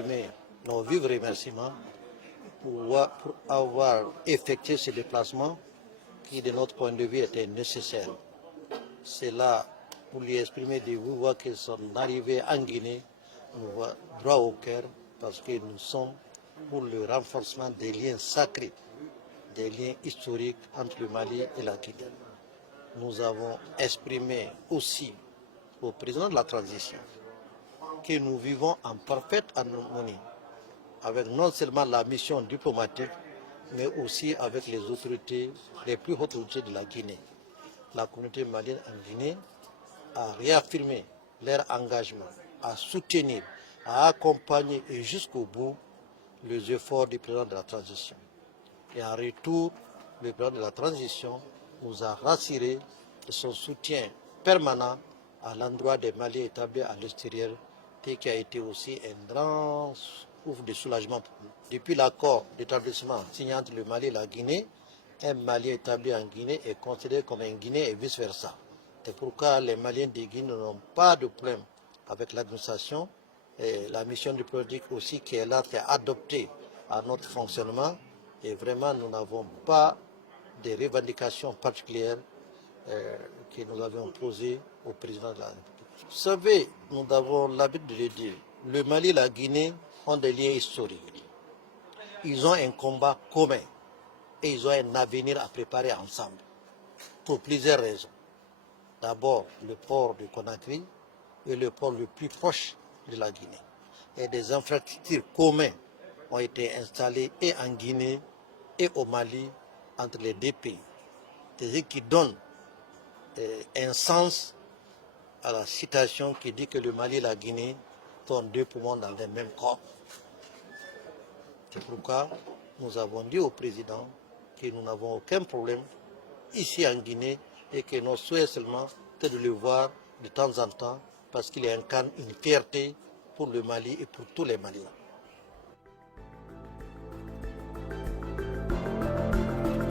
exprimer nos vifs remerciements pour avoir effectué ce déplacement qui, de notre point de vue, était nécessaire. C'est là pour lui exprimer de vive voix que son arrivée en Guinée nous va droit au cœur parce que nous sommes pour le renforcement des liens sacrés, des liens historiques entre le Mali et la Guinée. Nous avons exprimé aussi au président de la transition que nous vivons en parfaite harmonie avec non seulement la mission diplomatique, mais aussi avec les autorités, les plus hautes autorités de la Guinée. La communauté malienne en Guinée a réaffirmé leur engagement à soutenir, à accompagner et jusqu'au bout les efforts du président de la transition. Et en retour, le président de la transition nous a rassuré de son soutien permanent à l'endroit des Maliens établis à l'extérieur, qui a été aussi un grand ouf de soulagement pour nous. Depuis l'accord d'établissement signé entre le Mali et la Guinée, un Malien établi en Guinée est considéré comme un Guinéen et vice-versa. C'est pourquoi les Maliens de Guinée n'ont pas de problème avec l'administration. Et la mission diplomatique aussi qui est là, qui est adoptée à notre fonctionnement. Et vraiment, nous n'avons pas de revendications particulières que nous avions posées au président de la République. Vous savez, nous avons l'habitude de le dire, le Mali et la Guinée ont des liens historiques. Ils ont un combat commun et ils ont un avenir à préparer ensemble, pour plusieurs raisons. D'abord, le port de Conakry est le port le plus proche de la Guinée. Et des infrastructures communes ont été installées et en Guinée et au Mali entre les deux pays. C'est-à-dire qui donnent un sens à la citation qui dit que le Mali et la Guinée sont deux poumons dans le même corps. C'est pourquoi nous avons dit au président que nous n'avons aucun problème ici en Guinée et que notre souhait seulement c'est de le voir de temps en temps parce qu'il incarne une fierté pour le Mali et pour tous les Maliens.